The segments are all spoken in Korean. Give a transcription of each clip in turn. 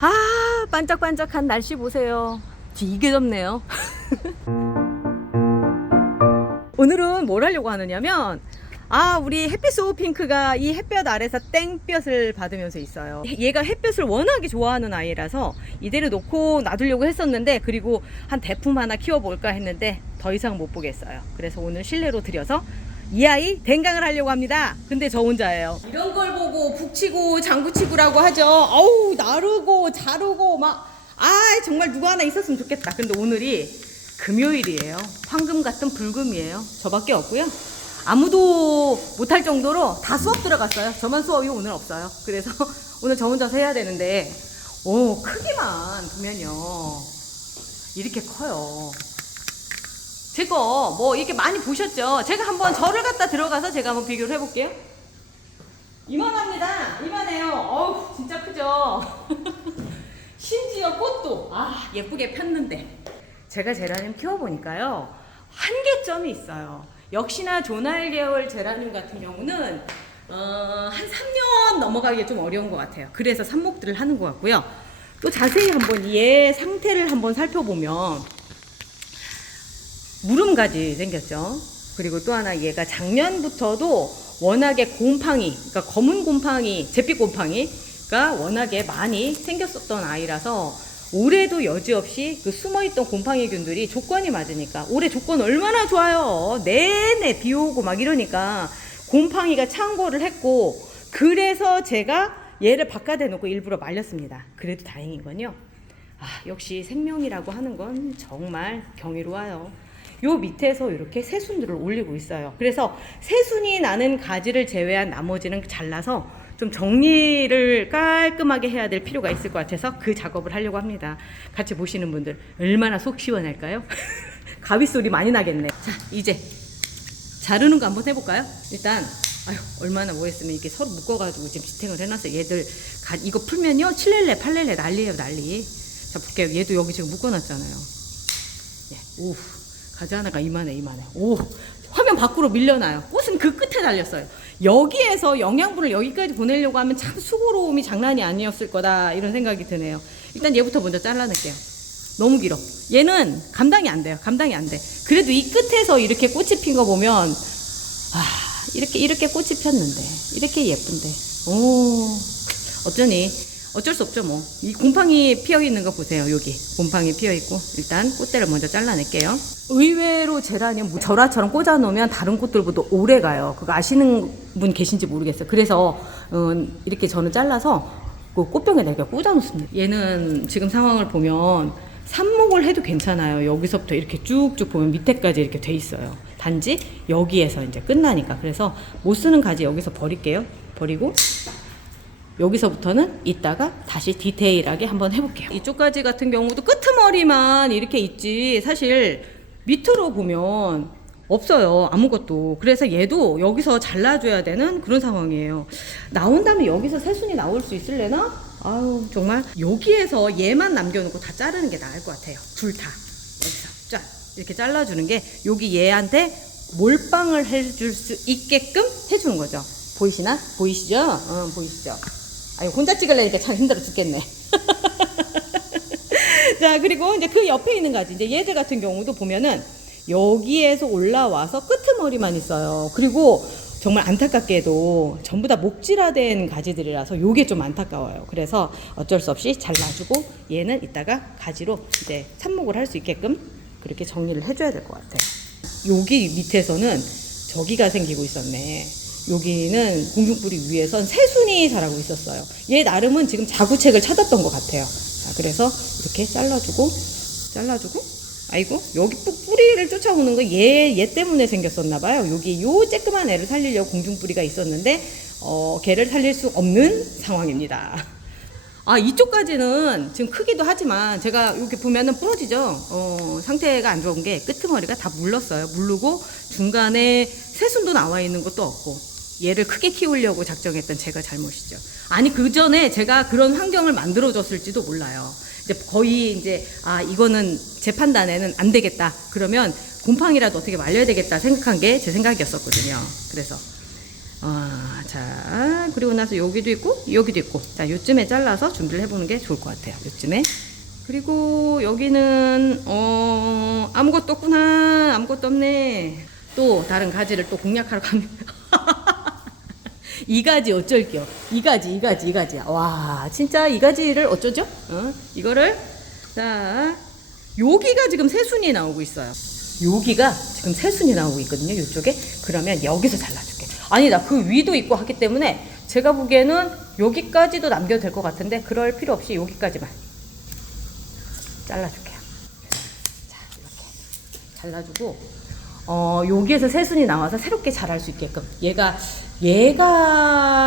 아, 반짝반짝한 날씨 보세요. 되게 덥네요. 오늘은 뭘 하려고 하느냐면, 우리 햇빛 소우핑크가 이 햇볕 아래서 땡볕을 받으면서 있어요. 얘가 햇볕을 워낙에 좋아하는 아이라서 이대로 놓고 놔두려고 했었는데, 그리고 한 대품 하나 키워볼까 했는데 더 이상 못 보겠어요. 그래서 오늘 실내로 들여서 이 아이 댕강을 하려고 합니다. 근데 저 혼자예요. 이런 걸 보고 북치고 장구치고라고 하죠. 어우, 나르고 자르고 정말 누가 하나 있었으면 좋겠다. 근데 오늘이 금요일이에요. 황금 같은 불금이에요. 저밖에 없고요. 아무도 못할 정도로 다 수업 들어갔어요. 저만 수업이 오늘 없어요. 그래서 오늘 저 혼자서 해야 되는데, 크기만 보면요, 이렇게 커요. 제거 이렇게 많이 보셨죠? 제가 한번 절을 갖다 들어가서 제가 한번 비교를 해볼게요. 이만합니다. 이만해요. 어우, 진짜 크죠? 심지어 꽃도 예쁘게 폈는데, 제가 제라늄 키워보니까요, 한계점이 있어요. 역시나 조날 계열 제라늄 같은 경우는 한 3년 넘어가기 좀 어려운 것 같아요. 그래서 삽목들을 하는 것 같고요. 또 자세히 한번 얘 상태를 한번 살펴보면 무름가지 생겼죠. 그리고 또 하나, 얘가 작년부터도 워낙에 곰팡이, 그러니까 검은 곰팡이, 잿빛 곰팡이가 워낙에 많이 생겼었던 아이라서 올해도 여지없이 그 숨어있던 곰팡이균들이 조건이 맞으니까, 올해 조건 얼마나 좋아요. 내내 비 오고 막 이러니까 곰팡이가 창궐을 했고, 그래서 제가 얘를 바깥에 놓고 일부러 말렸습니다. 그래도 다행인 건요, 역시 생명이라고 하는 건 정말 경이로워요. 요 밑에서 이렇게 새순들을 올리고 있어요. 그래서 새순이 나는 가지를 제외한 나머지는 잘라서 좀 정리를 깔끔하게 해야 될 필요가 있을 것 같아서 그 작업을 하려고 합니다. 같이 보시는 분들 얼마나 속 시원할까요? 가위 소리 많이 나겠네. 자, 이제 자르는 거 한번 해볼까요? 일단 얼마나 뭐했으면 이렇게 서로 묶어가지고 지금 지탱을 해놨어요. 얘들 이거 풀면요 7렐레 8렐레 난리예요, 난리. 자, 볼게요. 얘도 여기 지금 묶어놨잖아요. 오, 가지 하나가 이만해. 오, 화면 밖으로 밀려나요. 꽃은 그 끝에 달렸어요. 여기에서 영양분을 여기까지 보내려고 하면 참 수고로움이 장난이 아니었을 거다, 이런 생각이 드네요. 일단 얘부터 먼저 잘라낼게요. 너무 길어. 얘는 감당이 안 돼요. 감당이 안 돼. 그래도 이 끝에서 이렇게 꽃이 핀 거 보면, 이렇게 꽃이 폈는데, 이렇게 예쁜데, 어쩌니. 어쩔 수 없죠, 뭐. 이 곰팡이 피어 있는 거 보세요. 여기 곰팡이 피어 있고. 일단 꽃대를 먼저 잘라낼게요. 의외로 제라늄 절화처럼 꽂아 놓으면 다른 꽃들보다 오래 가요. 그거 아시는 분 계신지 모르겠어요. 그래서 이렇게 저는 잘라서 그 꽃병에다 이렇게 꽂아 놓습니다. 얘는 지금 상황을 보면 삽목을 해도 괜찮아요. 여기서부터 이렇게 쭉쭉 보면 밑에까지 이렇게 돼 있어요. 단지 여기에서 이제 끝나니까. 그래서 못 쓰는 가지 여기서 버릴게요. 버리고 여기서부터는 이따가 다시 디테일하게 한번 해볼게요. 이쪽 가지 같은 경우도 끄트머리만 이렇게 있지, 사실 밑으로 보면 없어요, 아무것도. 그래서 얘도 여기서 잘라줘야 되는 그런 상황이에요. 나온다면 여기서 새순이 나올 수 있을래나? 정말 여기에서 얘만 남겨놓고 다 자르는 게 나을 것 같아요. 둘 다 여기서 쫙 이렇게 잘라주는 게 여기 얘한테 몰빵을 해줄 수 있게끔 해주는 거죠. 보이시나? 보이시죠? 보이시죠? 혼자 찍으려니까 참 힘들어 죽겠네. 자, 그리고 이제 그 옆에 있는 가지, 이제 얘들 같은 경우도 보면은 여기에서 올라와서 끄트머리만 있어요. 그리고 정말 안타깝게도 전부 다 목질화된 가지들이라서 요게 좀 안타까워요. 그래서 어쩔 수 없이 잘라주고, 얘는 이따가 가지로 이제 삽목을 할 수 있게끔 그렇게 정리를 해줘야 될 것 같아요. 여기 밑에서는 저기가 생기고 있었네. 여기는 공중뿌리 위에선 새순이 자라고 있었어요. 얘 나름은 지금 자구책을 찾았던 것 같아요. 자, 그래서 이렇게 잘라주고, 여기 뿌리를 쫓아오는 거 얘 때문에 생겼었나봐요. 여기 요 쬐끄만 애를 살리려고 공중뿌리가 있었는데, 걔를 살릴 수 없는 상황입니다. 이쪽까지는 지금 크기도 하지만 제가 이렇게 보면은 부러지죠. 상태가 안 좋은 게 끄트머리가 다 물렀어요. 물르고 중간에 새순도 나와 있는 것도 없고, 얘를 크게 키우려고 작정했던 제가 잘못이죠. 그 전에 제가 그런 환경을 만들어줬을지도 몰라요. 이제 거의 이거는 제 판단에는 안 되겠다. 그러면 곰팡이라도 어떻게 말려야 되겠다 생각한 게 제 생각이었었거든요. 그래서 자, 그리고 나서 여기도 있고 여기도 있고, 자, 요쯤에 잘라서 준비를 해보는 게 좋을 것 같아요. 요쯤에. 그리고 여기는 아무것도 없구나. 아무것도 없네. 또 다른 가지를 또 공략하러 갑니다. 이 가지 어쩔게요. 이 가지야. 와, 진짜 이 가지를 어쩌죠? 이거를, 자, 여기가 지금 새순이 나오고 있어요. 여기가 지금 새순이 나오고 있거든요. 이쪽에. 그러면 여기서 잘라줄게. 아니다, 그 위도 있고 하기 때문에 제가 보기에는 여기까지도 남겨도 될 것 같은데, 그럴 필요 없이 여기까지만 잘라줄게요. 자, 이렇게 잘라주고, 여기에서 새순이 나와서 새롭게 자랄 수 있게끔. 얘가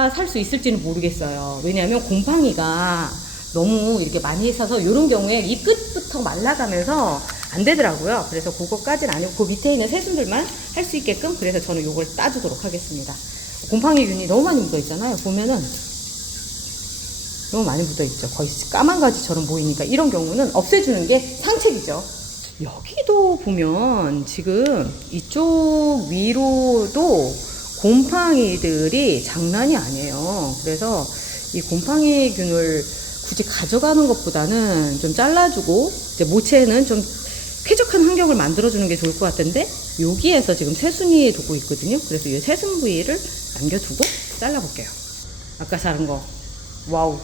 살 수 있을지는 모르겠어요. 왜냐하면 곰팡이가 너무 이렇게 많이 있어서 이런 경우에 이 끝부터 말라가면서 안 되더라고요. 그래서 그거까지는 아니고 그 밑에 있는 새순들만 할 수 있게끔, 그래서 저는 요걸 따주도록 하겠습니다. 곰팡이균이 너무 많이 묻어 있잖아요. 보면은 너무 많이 묻어 있죠. 거의 까만 가지처럼 보이니까 이런 경우는 없애주는 게 상책이죠. 여기도 보면 지금 이쪽 위로도 곰팡이들이 장난이 아니에요. 그래서 이 곰팡이균을 굳이 가져가는 것보다는 좀 잘라주고, 이제 모체는 좀 쾌적한 환경을 만들어주는 게 좋을 것 같은데, 여기에서 지금 새순이 도고 있거든요. 그래서 이 새순 부위를 남겨두고 잘라볼게요. 아까 자른 거. 와우.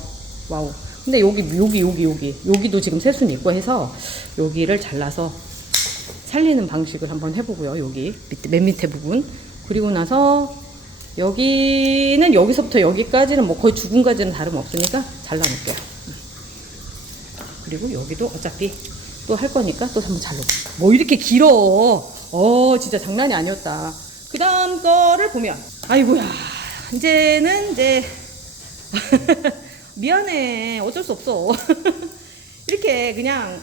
근데 여기도 지금 새순이 있고 해서 여기를 잘라서 살리는 방식을 한번 해보고요. 여기 맨 밑에 부분. 그리고 나서 여기는 여기서부터 여기까지는 뭐 거의 죽은 가지는 다름없으니까 잘라놓을게요. 그리고 여기도 어차피 또 할 거니까 또 한번 잘라볼게요. 뭐 이렇게 길어. 진짜 장난이 아니었다. 그 다음 거를 보면, 아이고야, 이제는 미안해, 어쩔 수 없어. 이렇게 그냥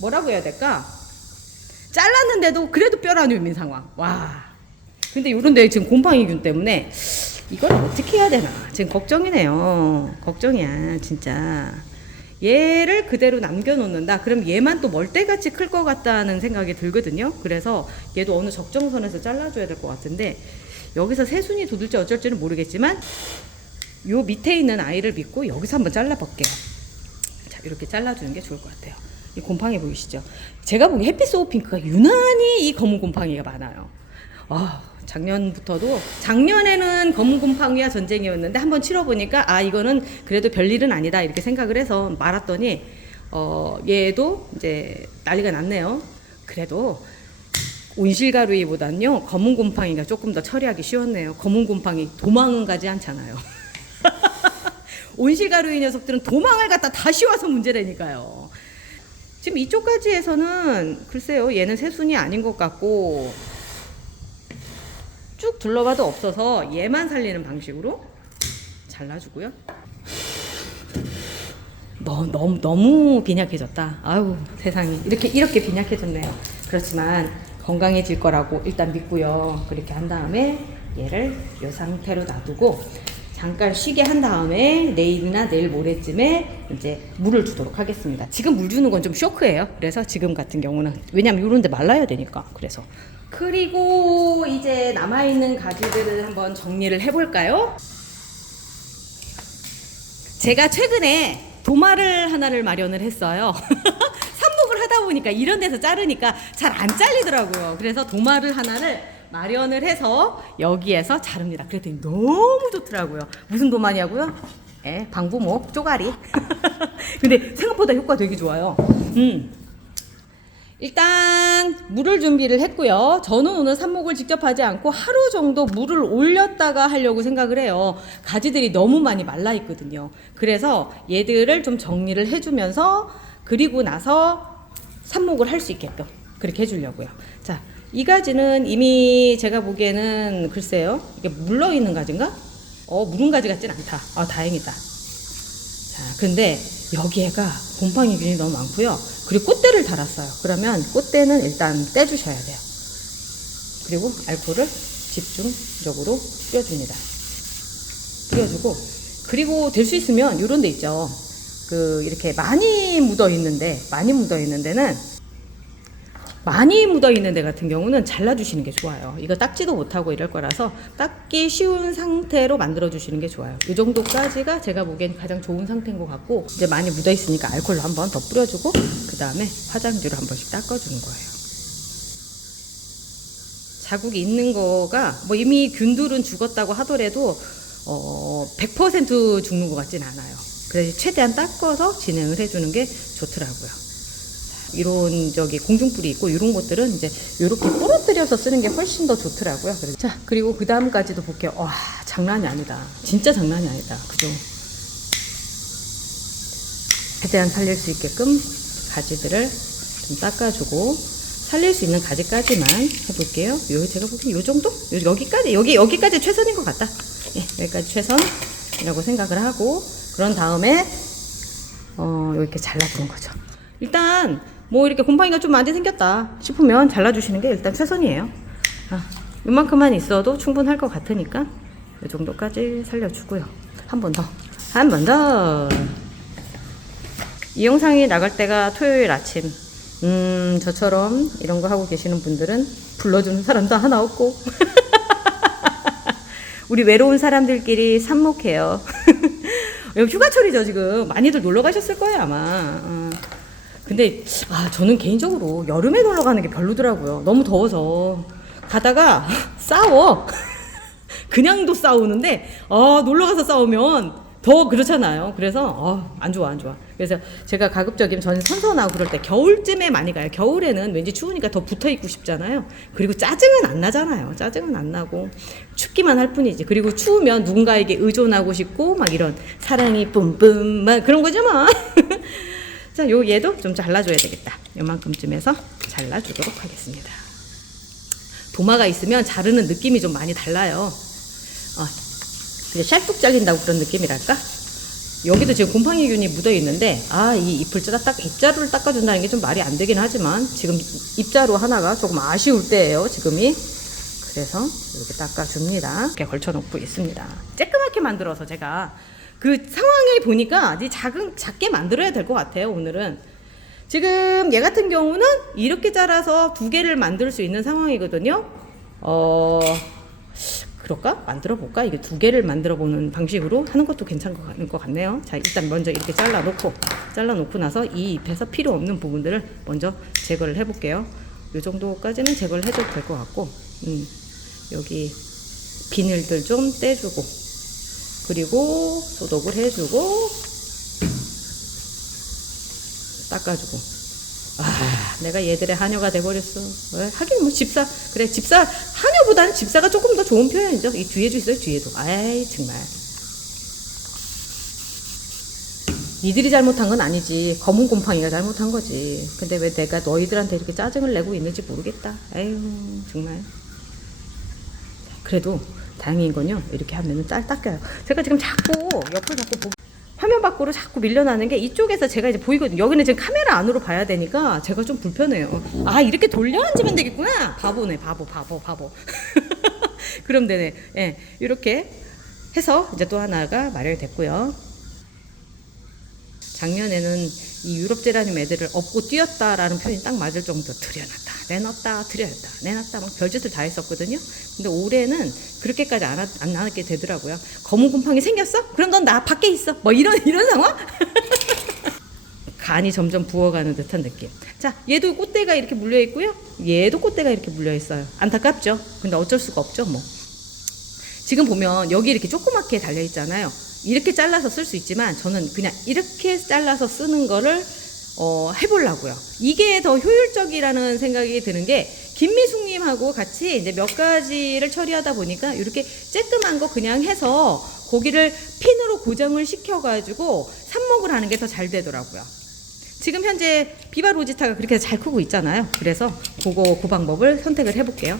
뭐라고 해야 될까, 잘랐는데도 그래도 뼈를 안 휘민 상황. 와, 근데 요런데 지금 곰팡이균 때문에 이걸 어떻게 해야 되나 지금 걱정이네요. 걱정이야 진짜. 얘를 그대로 남겨놓는다 그럼 얘만 또 멀대같이 클 것 같다는 생각이 들거든요. 그래서 얘도 어느 적정선에서 잘라줘야 될 것 같은데, 여기서 새순이 돋을지 어쩔지는 모르겠지만 요 밑에 있는 아이를 믿고 여기서 한번 잘라볼게요. 자, 이렇게 잘라주는 게 좋을 것 같아요. 이 곰팡이 보이시죠? 제가 보기엔 햇빛 소우 핑크가 유난히 이 검은 곰팡이가 많아요. 작년에는 검은 곰팡이와 전쟁이었는데 한번 치러보니까 이거는 그래도 별일은 아니다 이렇게 생각을 해서 말았더니 얘도 이제 난리가 났네요. 그래도 온실가루이보다는요 검은 곰팡이가 조금 더 처리하기 쉬웠네요. 검은 곰팡이 도망은 가지 않잖아요. 온실가루이 녀석들은 도망을 갖다 다시 와서 문제라니까요. 지금 이쪽까지 해서는 글쎄요, 얘는 새순이 아닌 것 같고 쭉 둘러봐도 없어서 얘만 살리는 방식으로 잘라주고요. 너무 빈약해졌다. 아유 세상이 이렇게 빈약해졌네요. 그렇지만 건강해질 거라고 일단 믿고요. 그렇게 한 다음에 얘를 이 상태로 놔두고 잠깐 쉬게 한 다음에 내일이나 내일 모레쯤에 이제 물을 주도록 하겠습니다. 지금 물 주는 건 좀 쇼크예요. 그래서 지금 같은 경우는, 왜냐면 이런 데 말라야 되니까. 그리고 이제 남아있는 가지들을 한번 정리를 해볼까요? 제가 최근에 도마를 하나를 마련을 했어요. 삽목을 하다 보니까 이런 데서 자르니까 잘 안 잘리더라고요. 그래서 도마를 하나를 마련을 해서 여기에서 자릅니다. 그랬더니 너무 좋더라고요. 무슨 도마냐고요? 방부목 쪼가리. 근데 생각보다 효과 되게 좋아요. 일단 물을 준비를 했고요. 저는 오늘 삽목을 직접 하지 않고 하루 정도 물을 올렸다가 하려고 생각을 해요. 가지들이 너무 많이 말라 있거든요. 그래서 얘들을 좀 정리를 해주면서 그리고 나서 삽목을 할 수 있게끔 그렇게 해주려고요. 자, 이 가지는 이미 제가 보기에는 글쎄요, 이게 물러있는 가지인가? 물은 가지 같진 않다. 다행이다. 자, 근데 여기에가 곰팡이균이 너무 많고요. 그리고 꽃대를 달았어요. 그러면 꽃대는 일단 떼주셔야 돼요. 그리고 알코올을 집중적으로 뿌려줍니다. 뿌려주고, 그리고 될 수 있으면 이런 데 있죠. 이렇게 많이 묻어 있는 데는 많이 묻어있는 데 같은 경우는 잘라주시는 게 좋아요. 이거 닦지도 못하고 이럴 거라서 닦기 쉬운 상태로 만들어주시는 게 좋아요. 이 정도까지가 제가 보기엔 가장 좋은 상태인 것 같고, 이제 많이 묻어있으니까 알콜로 한번 더 뿌려주고 그 다음에 화장지로 한 번씩 닦아주는 거예요. 자국이 있는 거가 뭐 이미 균들은 죽었다고 하더라도 100% 죽는 것 같진 않아요. 그래서 최대한 닦아서 진행을 해주는 게 좋더라고요. 이런 공중뿔이 있고 이런 것들은 이제 이렇게 부러뜨려서 쓰는 게 훨씬 더 좋더라고요. 자, 그리고 그 다음까지도 볼게요. 와, 장난이 아니다. 진짜 장난이 아니다. 그죠? 최대한 살릴 수 있게끔 가지들을 좀 닦아주고, 살릴 수 있는 가지까지만 해볼게요. 제가 보기엔 요 정도? 여기까지 최선인 것 같다. 예, 여기까지 최선이라고 생각을 하고, 그런 다음에 이렇게 잘라주는 거죠. 일단 뭐 이렇게 곰팡이가 좀 많이 생겼다 싶으면 잘라주시는 게 일단 최선이에요. 이만큼만 있어도 충분할 것 같으니까 이 정도까지 살려주고요. 한 번 더. 이 영상이 나갈 때가 토요일 아침. 저처럼 이런 거 하고 계시는 분들은 불러주는 사람도 하나 없고 우리 외로운 사람들끼리 삽목해요. 휴가철이죠 지금. 많이들 놀러 가셨을 거예요 아마. 근데 저는 개인적으로 여름에 놀러 가는 게 별로더라고요. 너무 더워서 가다가 싸워. 그냥도 싸우는데 놀러 가서 싸우면 더 그렇잖아요. 그래서 안 좋아. 그래서 제가 가급적이면 저는 선선하고 그럴 때 겨울쯤에 많이 가요. 겨울에는 왠지 추우니까 더 붙어 있고 싶잖아요. 그리고 짜증은 안 나잖아요. 짜증은 안 나고 춥기만 할 뿐이지. 그리고 추우면 누군가에게 의존하고 싶고 막 이런 사랑이 뿜뿜 막 그런 거죠 뭐. 자, 얘도 좀 잘라줘야 되겠다. 요만큼쯤에서 잘라주도록 하겠습니다. 도마가 있으면 자르는 느낌이 좀 많이 달라요. 그냥 샬뚝 잘린다고 그런 느낌이랄까? 여기도 지금 곰팡이균이 묻어 있는데, 이 입자루를 닦아준다는 게 좀 말이 안 되긴 하지만, 지금 입자루 하나가 조금 아쉬울 때예요, 지금이. 그래서 이렇게 닦아줍니다. 이렇게 걸쳐놓고 있습니다. 쬐끄맣게 만들어서 제가 그 상황을 보니까 작게 만들어야 될 것 같아요, 오늘은. 지금 얘 같은 경우는 이렇게 자라서 2개를 만들 수 있는 상황이거든요. 그럴까? 만들어 볼까? 이게 2개를 만들어 보는 방식으로 하는 것도 괜찮을 것 같네요. 자, 일단 먼저 이렇게 잘라놓고 나서 이 잎에서 필요 없는 부분들을 먼저 제거를 해볼게요. 이 정도까지는 제거를 해줘도 될 것 같고, 여기 비늘들 좀 떼주고, 그리고 소독을 해주고, 닦아주고. 내가 얘들의 하녀가 돼버렸어. 하긴 뭐 집사, 하녀보다는 집사가 조금 더 좋은 표현이죠. 이 뒤에도 있어요, 뒤에도. 정말. 니들이 잘못한 건 아니지. 검은 곰팡이가 잘못한 거지. 근데 왜 내가 너희들한테 이렇게 짜증을 내고 있는지 모르겠다. 정말. 그래도 다행인 건요, 이렇게 하면은 닦여요. 제가 지금 옆을 자꾸 화면 밖으로 자꾸 밀려나는 게 이쪽에서 제가 이제 보이거든요. 여기는 지금 카메라 안으로 봐야 되니까 제가 좀 불편해요. 이렇게 돌려 앉으면 되겠구나. 바보네, 바보. 그럼 되네. 예, 이렇게 해서 이제 또 하나가 마련됐고요. 작년에는 이 유럽 제라늄 애들을 업고 뛰었다라는 표현이 딱 맞을 정도 들여놨다, 내놨다, 들여놨다, 내놨다 막 별짓을 다 했었거든요. 근데 올해는 그렇게까지 안 하게 되더라고요. 검은 곰팡이 생겼어? 그럼 넌 나 밖에 있어. 뭐 이런 상황? 간이 점점 부어가는 듯한 느낌. 자, 얘도 꽃대가 이렇게 물려 있고요. 얘도 꽃대가 이렇게 물려 있어요. 안타깝죠? 근데 어쩔 수가 없죠, 뭐. 지금 보면 여기 이렇게 조그맣게 달려 있잖아요. 이렇게 잘라서 쓸 수 있지만 저는 그냥 이렇게 잘라서 쓰는 거를 해보려고요. 이게 더 효율적이라는 생각이 드는 게, 김미숙님하고 같이 이제 몇 가지를 처리하다 보니까 이렇게 쬐끔한 거 그냥 해서 고기를 핀으로 고정을 시켜가지고 삽목을 하는 게 더 잘 되더라고요. 지금 현재 비바 로지타가 그렇게 잘 크고 있잖아요. 그래서 그 방법을 선택을 해볼게요.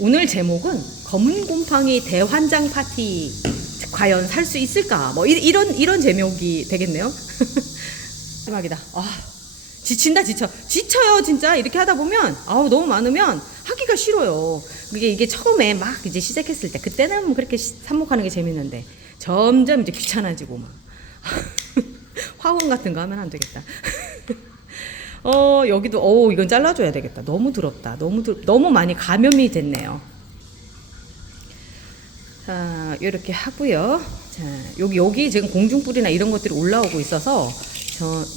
오늘 제목은 검은 곰팡이 대환장 파티 과연 살 수 있을까? 뭐 이런 제목이 되겠네요. 마지막이다. 지쳐요 진짜. 이렇게 하다 보면 너무 많으면 하기가 싫어요. 이게 처음에 막 이제 시작했을 때 그때는 뭐 그렇게 삽목하는 게 재밌는데 점점 이제 귀찮아지고 막 화분 같은 거 하면 안 되겠다. 여기도 이건 잘라줘야 되겠다. 너무 더럽다. 너무 많이 감염이 됐네요. 자, 이렇게 하고요. 자, 여기 지금 공중불이나 이런 것들이 올라오고 있어서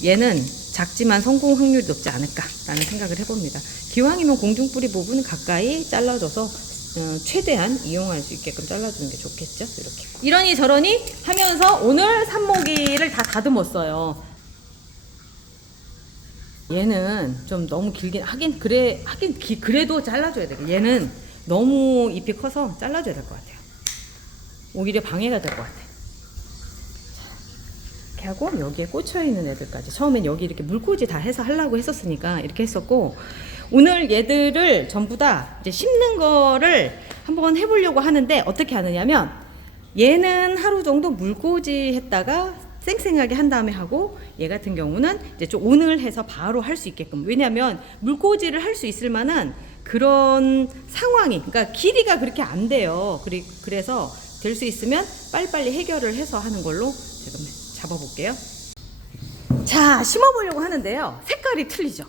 얘는 작지만 성공 확률이 높지 않을까라는 생각을 해봅니다. 기왕이면 공중불이 부분 가까이 잘라줘서 최대한 이용할 수 있게끔 잘라주는 게 좋겠죠. 이렇게 이러니 저러니 하면서 오늘 삽목이를 다 다듬었어요. 얘는 좀 너무 길게 그래도 잘라줘야 돼. 얘는 너무 잎이 커서 잘라줘야 될 것 같아요. 오히려 방해가 될 것 같아. 이렇게 하고 여기에 꽂혀 있는 애들까지 처음엔 여기 이렇게 물꽂이 다 해서 하려고 했었으니까 이렇게 했었고, 오늘 얘들을 전부 다 이제 심는 거를 한번 해보려고 하는데 어떻게 하느냐면 얘는 하루 정도 물꽂이 했다가 쌩쌩하게 한 다음에 하고, 얘 같은 경우는 이제 좀 오늘 해서 바로 할 수 있게끔, 왜냐하면 물꽂이를 할 수 있을 만한 그런 상황이, 그러니까 길이가 그렇게 안 돼요. 그래서 될 수 있으면 빨리빨리 해결을 해서 하는 걸로 지금 잡아볼게요. 자, 심어보려고 하는데요. 색깔이 틀리죠.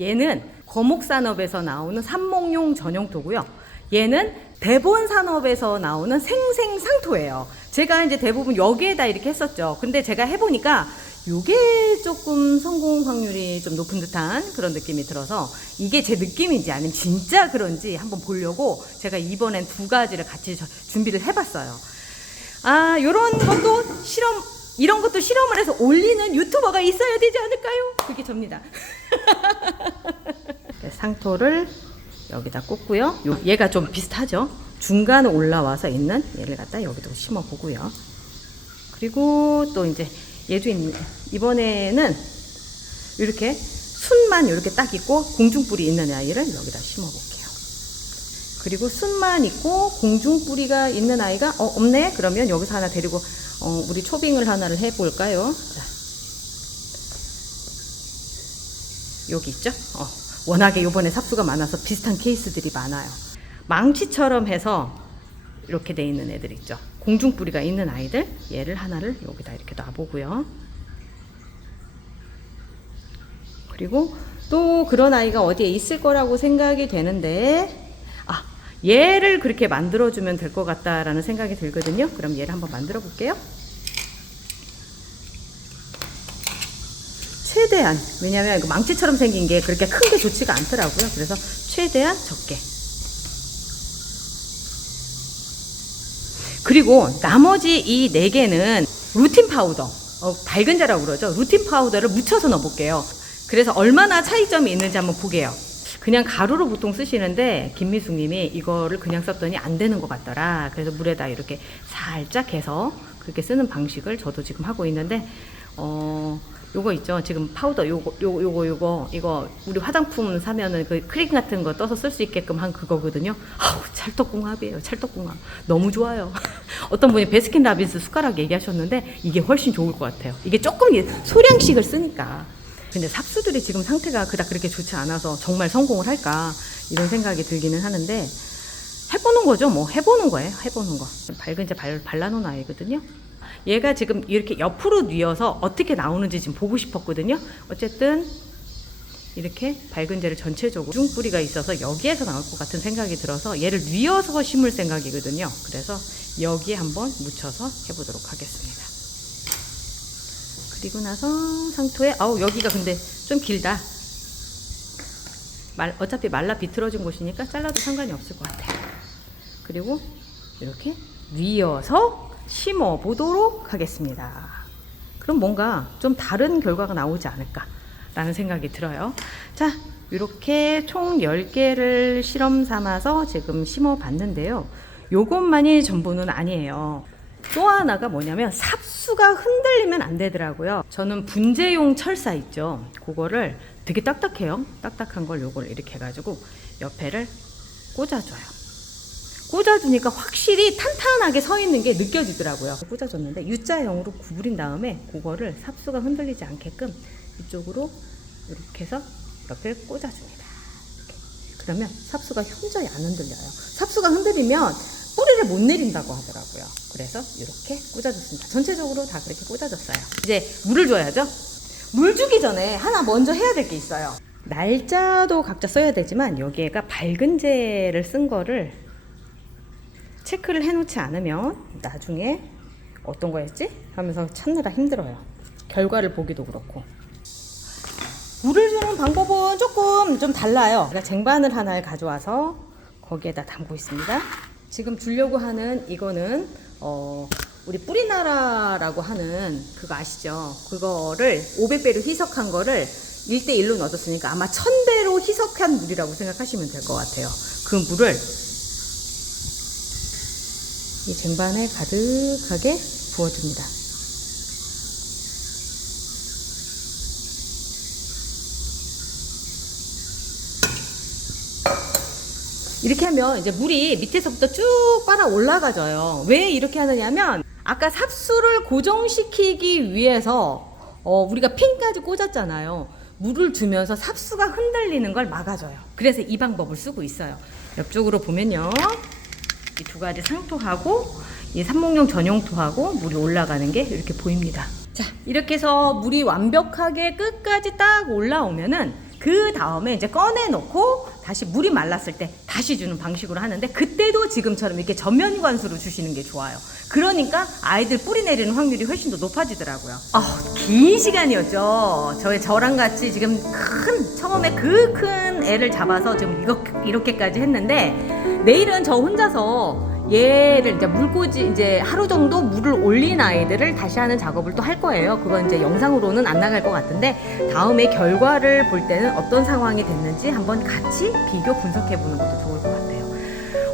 얘는 거목산업에서 나오는 삽목용 전용토고요. 얘는 대본산업에서 나오는 생생상토예요. 제가 이제 대부분 여기에다 이렇게 했었죠. 근데 제가 해보니까 요게 조금 성공 확률이 좀 높은 듯한 그런 느낌이 들어서, 이게 제 느낌인지 아니면 진짜 그런지 한번 보려고 제가 이번엔 두 가지를 같이 준비를 해봤어요. 요런 것도 이런 것도 실험을 해서 올리는 유튜버가 있어야 되지 않을까요? 그게 접니다. 상토를 여기다 꽂고요. 얘가 좀 비슷하죠? 중간에 올라와서 있는 얘를 갖다 여기도 심어 보고요. 그리고 또 이제 얘도 이번에는 이렇게 순만 이렇게 딱 있고 공중뿌리 있는 아이를 여기다 심어 볼게요. 그리고 순만 있고 공중뿌리가 있는 아이가 없네? 그러면 여기서 하나 데리고 우리 초빙을 하나를 해 볼까요? 자, 여기 있죠? 워낙에 요번에 삽수가 많아서 비슷한 케이스들이 많아요. 망치처럼 해서 이렇게 돼 있는 애들 있죠. 공중뿌리가 있는 아이들, 얘를 하나를 여기다 이렇게 놔보고요. 그리고 또 그런 아이가 어디에 있을 거라고 생각이 되는데, 얘를 그렇게 만들어주면 될 것 같다라는 생각이 들거든요. 그럼 얘를 한번 만들어 볼게요. 최대한, 왜냐면 이거 망치처럼 생긴 게 그렇게 큰 게 좋지가 않더라고요. 그래서 최대한 적게. 그리고 나머지 이 4개는 루틴 파우더, 밝은자라고 그러죠. 루틴 파우더를 묻혀서 넣어볼게요. 그래서 얼마나 차이점이 있는지 한번 보게요. 그냥 가루로 보통 쓰시는데 김미숙님이 이거를 그냥 썼더니 안 되는 것 같더라. 그래서 물에다 이렇게 살짝 해서 그렇게 쓰는 방식을 저도 지금 하고 있는데, 요거 있죠. 지금 파우더 이거 우리 화장품 사면은 그 크림 같은 거 떠서 쓸 수 있게끔 한 그거거든요. 찰떡궁합이에요. 찰떡궁합. 너무 좋아요. 어떤 분이 베스킨라빈스 숟가락 얘기하셨는데 이게 훨씬 좋을 것 같아요. 이게 조금 소량씩을 쓰니까. 근데 삽수들이 지금 상태가 그닥 그렇게 좋지 않아서 정말 성공을 할까 이런 생각이 들기는 하는데, 해보는 거죠. 뭐 해보는 거예요. 해보는 거. 밝은자 발라놓은 아이거든요. 얘가 지금 이렇게 옆으로 뉘어서 어떻게 나오는지 지금 보고 싶었거든요. 어쨌든 이렇게 밝은재를 전체적으로 중뿌리가 있어서 여기에서 나올 것 같은 생각이 들어서 얘를 뉘어서 심을 생각이거든요. 그래서 여기에 한번 묻혀서 해보도록 하겠습니다. 그리고 나서 상토에 여기가 근데 좀 길다. 어차피 말라 비틀어진 곳이니까 잘라도 상관이 없을 것 같아요. 그리고 이렇게 뉘어서 심어 보도록 하겠습니다. 그럼 뭔가 좀 다른 결과가 나오지 않을까라는 생각이 들어요. 자, 이렇게 총 10개를 실험 삼아서 지금 심어 봤는데요. 요것만이 전부는 아니에요. 또 하나가 뭐냐면 삽수가 흔들리면 안 되더라고요. 저는 분재용 철사 있죠. 그거를 되게 딱딱해요. 딱딱한 걸 요걸 이렇게 해가지고 옆에를 꽂아줘요. 꽂아주니까 확실히 탄탄하게 서 있는 게 느껴지더라고요. 꽂아줬는데 U자형으로 구부린 다음에 그거를 삽수가 흔들리지 않게끔 이쪽으로 이렇게 해서 옆에 꽂아줍니다. 이렇게. 그러면 삽수가 현저히 안 흔들려요. 삽수가 흔들리면 뿌리를 못 내린다고 하더라고요. 그래서 이렇게 꽂아줬습니다. 전체적으로 다 그렇게 꽂아줬어요. 이제 물을 줘야죠. 물 주기 전에 하나 먼저 해야 될 게 있어요. 날짜도 각자 써야 되지만 여기에가 밝은제를 쓴 거를 체크를 해놓지 않으면 나중에 어떤 거였지? 하면서 찾느라 힘들어요. 결과를 보기도 그렇고. 물을 주는 방법은 조금 좀 달라요. 제가 쟁반을 하나를 가져와서 거기에다 담고 있습니다. 지금 주려고 하는 이거는 우리 뿌리나라라고 하는 그거 아시죠? 그거를 500배로 희석한 거를 1대1로 넣어줬으니까 아마 1000배로 희석한 물이라고 생각하시면 될 것 같아요. 그 물을 이 쟁반에 가득하게 부어줍니다. 이렇게 하면 이제 물이 밑에서부터 쭉 빨아 올라가져요. 왜 이렇게 하느냐면 아까 삽수를 고정시키기 위해서 우리가 핀까지 꽂았잖아요. 물을 주면서 삽수가 흔들리는 걸 막아줘요. 그래서 이 방법을 쓰고 있어요. 옆쪽으로 보면요, 이 두 가지 상토하고 이 삼목용 전용토하고 물이 올라가는 게 이렇게 보입니다. 자, 이렇게 해서 물이 완벽하게 끝까지 딱 올라오면은 그 다음에 이제 꺼내놓고 다시 물이 말랐을 때 다시 주는 방식으로 하는데, 그때도 지금처럼 이렇게 전면 관수로 주시는 게 좋아요. 그러니까 아이들 뿌리 내리는 확률이 훨씬 더 높아지더라고요. 긴 시간이었죠. 저랑 같이 지금 처음에 그 큰 애를 잡아서 지금 이렇게까지 했는데, 내일은 저 혼자서 얘를 이제 물꽂이 이제 하루 정도 물을 올린 아이들을 다시 하는 작업을 또 할 거예요. 그건 이제 영상으로는 안 나갈 것 같은데, 다음에 결과를 볼 때는 어떤 상황이 됐는지 한번 같이 비교 분석해 보는 것도 좋을 것 같아요.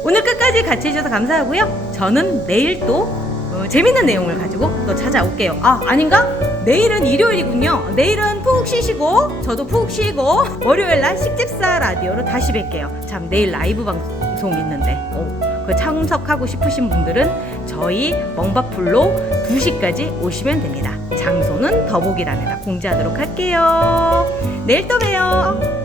오늘 끝까지 같이 해주셔서 감사하고요. 저는 내일 또 재밌는 내용을 가지고 또 찾아올게요. 아닌가? 내일은 일요일이군요. 내일은 푹 쉬시고 저도 푹 쉬고 월요일날 식집사 라디오로 다시 뵐게요. 참, 내일 라이브 방송 있는데 그 참석하고 싶으신 분들은 저희 멍바풀로 2시까지 오시면 됩니다. 장소는 더보기란에다 공지하도록 할게요. 내일 또 봬요.